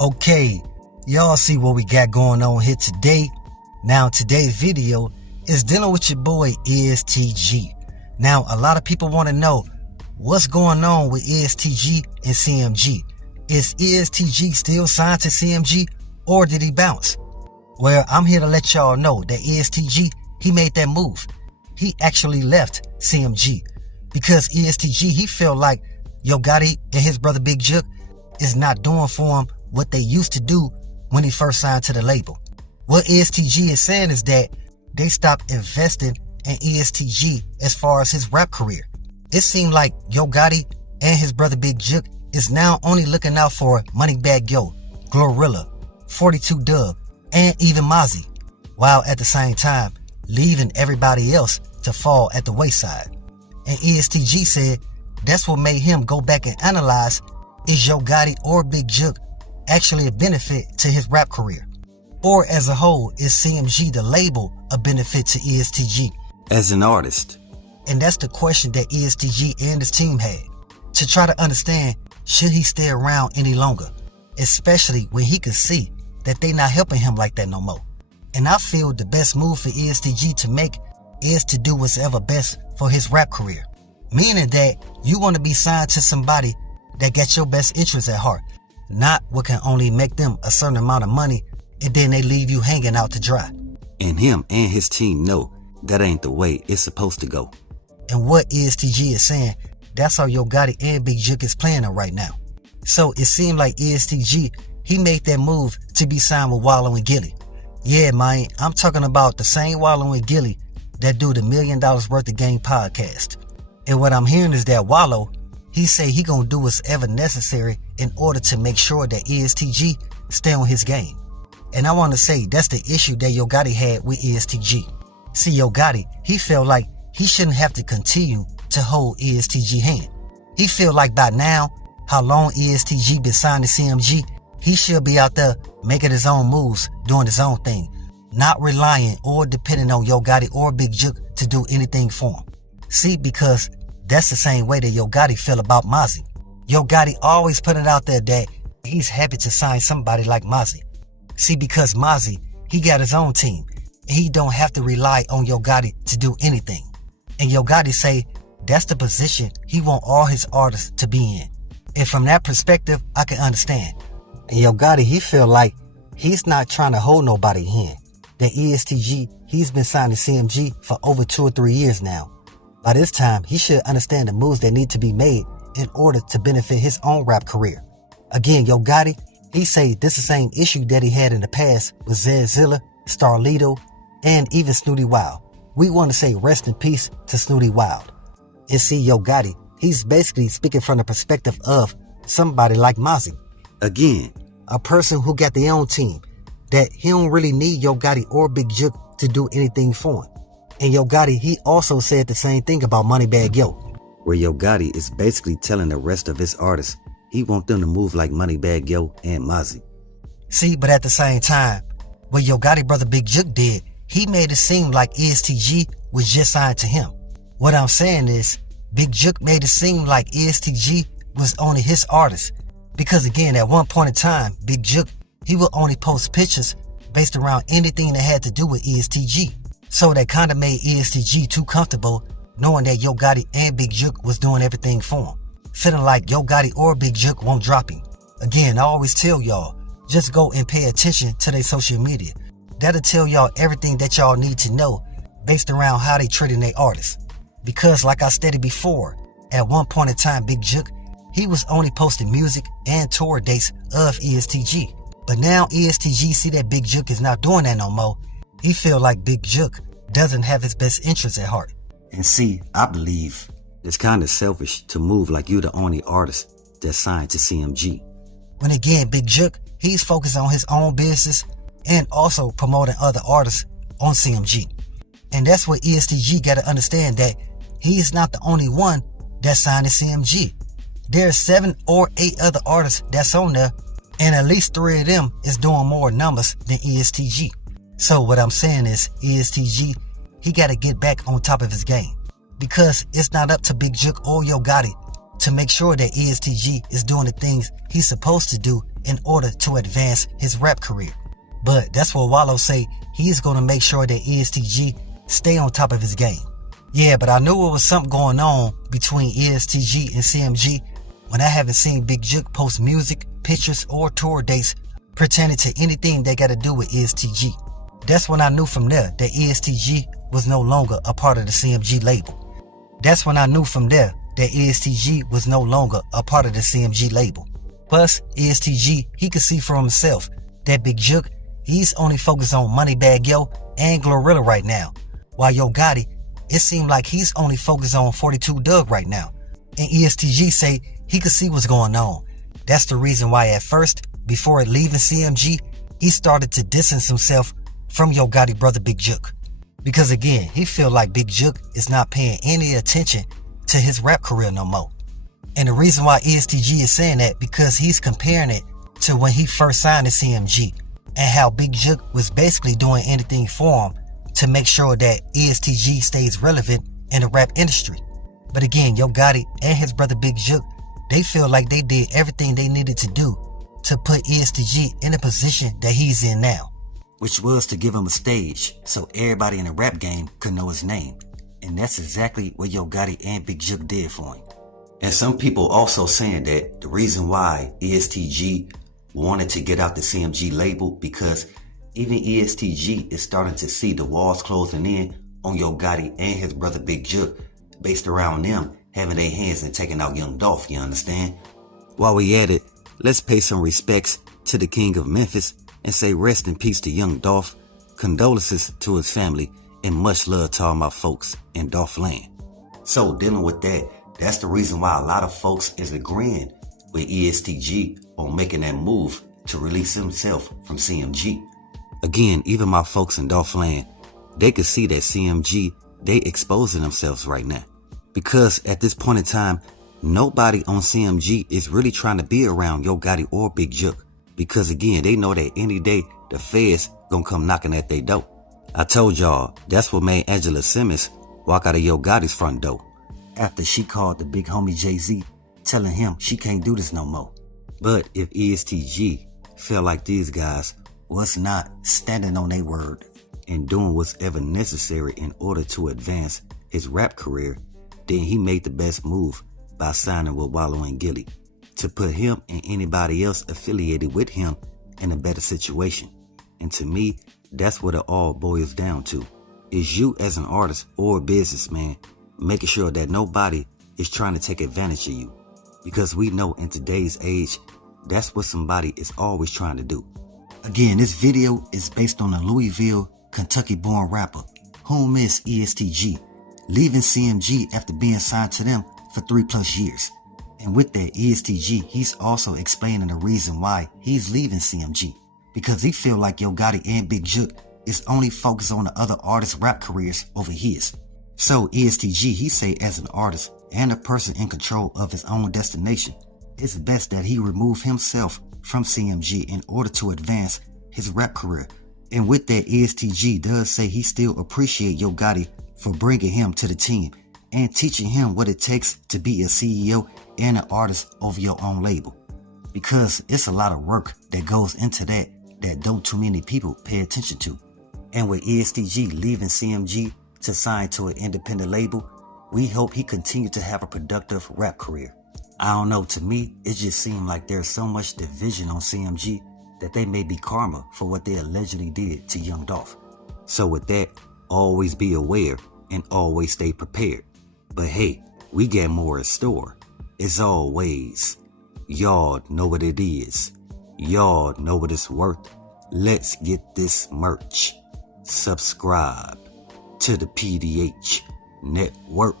Okay, y'all see what we got going on here today. Now today's video is dealing with your boy ESTG. Now a lot of people want to know what's going on with ESTG and CMG. Is ESTG still signed to CMG or did he bounce? Well, I'm here to let y'all know that ESTG, he made that move. He actually left CMG because ESTG, he felt like Yo Gotti and his brother Big Jook is not doing for him what they used to do when he first signed to the label. What ESTG is saying is that they stopped investing in ESTG as far as his rap career. It seemed like Yo Gotti and his brother Big Jook is now only looking out for Moneybaggyo, Glorilla, 42 Dugg, and even Mozzie, while at the same time leaving everybody else to fall at the wayside. And ESTG said that's what made him go back and analyze, is Yo Gotti or Big Jook actually a benefit to his rap career? Or as a whole, is CMG the label a benefit to ESTG as an artist? And that's the question that ESTG and his team had, to try to understand, should he stay around any longer, especially when he could see that they not helping him like that no more. And I feel the best move for ESTG to make is to do what's ever best for his rap career. Meaning that you want to be signed to somebody that gets your best interests at heart, not what can only make them a certain amount of money and then they leave you hanging out to dry. And him and his team know that ain't the way it's supposed to go. And what ESTG is saying, that's how Yo Gotti and Big Jook is playing it right now. So it seemed like ESTG, he made that move to be signed with Wallo and Gillie. Yeah, man, I'm talking about the same Wallo and Gillie that do the $1 Million Worth of Game podcast. And what I'm hearing is that Wallo, he say he gonna do whatever necessary in order to make sure that ESTG stay on his game. And I want to say that's the issue that Yo Gotti had with ESTG. See, Yo Gotti, he felt like he shouldn't have to continue to hold ESTG hand. He feel like by now, how long ESTG been signed to CMG, he should be out there making his own moves, doing his own thing, not relying or depending on Yo Gotti or Big Jook to do anything for him. See, because that's the same way that Yo Gotti feel about Mozzie. Yo Gotti always put it out there that he's happy to sign somebody like Mozzie. See, because Mozzie, he got his own team, and he don't have to rely on Yo Gotti to do anything. And Yo Gotti say that's the position he want all his artists to be in. And from that perspective, I can understand. And Yo Gotti, he feel like he's not trying to hold nobody hand. That ESTG, he's been signed to CMG for over 2 or 3 years now. By this time, he should understand the moves that need to be made in order to benefit his own rap career. Again, Yo Gotti, he say this is the same issue that he had in the past with Zilla, Starlito, and even Snooty Wild. We want to say rest in peace to Snooty Wild. And see, Yo Gotti, he's basically speaking from the perspective of somebody like Mozzie. Again, a person who got their own team, that he don't really need Yo Gotti or Big Jook to do anything for him. And Yo Gotti, he also said the same thing about Moneybaggyo, where Yo Gotti is basically telling the rest of his artists he want them to move like Moneybaggyo and Mozzie. See, but at the same time, what Yo Gotti brother Big Jook did, he made it seem like ESTG was just signed to him. What I'm saying is, Big Jook made it seem like ESTG was only his artist. Because again, at one point in time, Big Jook, he would only post pictures based around anything that had to do with ESTG. So that kind of made ESTG too comfortable knowing that Yo Gotti and Big Jook was doing everything for him. Feeling like Yo Gotti or Big Jook won't drop him. Again, I always tell y'all, just go and pay attention to their social media. That'll tell y'all everything that y'all need to know based around how they treating their artists. Because like I stated before, at one point in time, Big Jook, he was only posting music and tour dates of ESTG. But now ESTG see that Big Jook is not doing that no more. He feel like Big Jook doesn't have his best interests at heart. And see, I believe it's kind of selfish to move like you the only artist that's signed to CMG. When again, Big Jook, he's focused on his own business and also promoting other artists on CMG. And that's what ESTG got to understand, that he's not the only one that's signed to CMG. There's 7 or 8 other artists that's on there, and at least 3 of them is doing more numbers than ESTG. So what I'm saying is, ESTG, he got to get back on top of his game. Because it's not up to Big Jook or Yo Gotti to make sure that ESTG is doing the things he's supposed to do in order to advance his rap career. But that's what Wallow say he's gonna make sure that ESTG stay on top of his game. Yeah, but I knew there was something going on between ESTG and CMG when I haven't seen Big Jook post music, pictures, or tour dates pertaining to anything that got to do with ESTG. That's when I knew from there that ESTG was no longer a part of the CMG label. That's when I knew from there that ESTG was no longer a part of the CMG label. Plus, ESTG, he could see for himself that Big Jook, he's only focused on Moneybaggyo and Glorilla right now, while Yo Gotti, it seemed like he's only focused on 42 Dugg right now. And ESTG say he could see what's going on. That's the reason why at first, before leaving CMG, he started to distance himself from Yo Gotti brother Big Jook. Because again, he feel like Big Jook is not paying any attention to his rap career no more. And the reason why ESTG is saying that, because he's comparing it to when he first signed to CMG and how Big Jook was basically doing anything for him to make sure that ESTG stays relevant in the rap industry. But again, Yo Gotti and his brother Big Jook, they feel like they did everything they needed to do to put ESTG in a position that he's in now. Which was to give him a stage so everybody in the rap game could know his name. And that's exactly what Yo Gotti and Big Jook did for him. And some people also saying that the reason why ESTG wanted to get out the CMG label, because even ESTG is starting to see the walls closing in on Yo Gotti and his brother Big Jook, based around them having their hands and taking out Young Dolph, you understand? While we at it, let's pay some respects to the King of Memphis and say rest in peace to Young Dolph, condolences to his family, and much love to all my folks in Dolph land. So dealing with that, that's the reason why a lot of folks is agreeing with ESTG on making that move to release himself from CMG. Again, even my folks in Dolph land, they could see that CMG, they exposing themselves right now. Because at this point in time, nobody on CMG is really trying to be around Yo Gotti or Big Jook. Because again, they know that any day the feds gonna come knocking at their door. I told y'all, that's what made Angela Simmons walk out of Yo Gotti's front door after she called the big homie Jay-Z, telling him she can't do this no more. But if ESTG felt like these guys was not standing on their word and doing what's ever necessary in order to advance his rap career, then he made the best move by signing with Wallow and Gillie to put him and anybody else affiliated with him in a better situation. And to me, that's what it all boils down to. Is you as an artist or a businessman making sure that nobody is trying to take advantage of you. Because we know in today's age, that's what somebody is always trying to do. Again, this video is based on a Louisville, Kentucky-born rapper, whom is ESTG, leaving CMG after being signed to them for 3+ years. And with that, ESTG, he's also explaining the reason why he's leaving CMG. Because he feel like Yo Gotti and Big Jook is only focused on the other artists' rap careers over his. So ESTG, he say as an artist and a person in control of his own destination, it's best that he remove himself from CMG in order to advance his rap career. And with that, ESTG does say he still appreciate Yo Gotti for bringing him to the team and teaching him what it takes to be a CEO and an artist over your own label. Because it's a lot of work that goes into that don't too many people pay attention to. And with ESTG leaving CMG to sign to an independent label, we hope he continue to have a productive rap career. I don't know, to me, it just seemed like there's so much division on CMG that they may be karma for what they allegedly did to Young Dolph. So with that, always be aware and always stay prepared. But hey, we got more in store. As always, y'all know what it is. Y'all know what it's worth. Let's get this merch. Subscribe to the PDH Network.